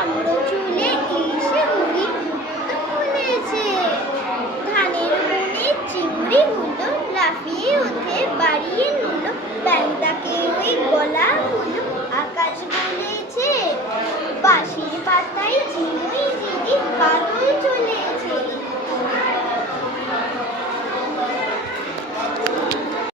নম্র চুলে ইলিশে মুড়ি ফুলেছে। ধানের বনে চিংড়িগুলো লাফিয়ে ওঠে বাড়িয়ে নুল, ব্যাংটাকে ওই গলা হলো আকাশ বলেছে। বাঁশির পাতায় ঝিমুই ঝিরি বাদল চলেছে।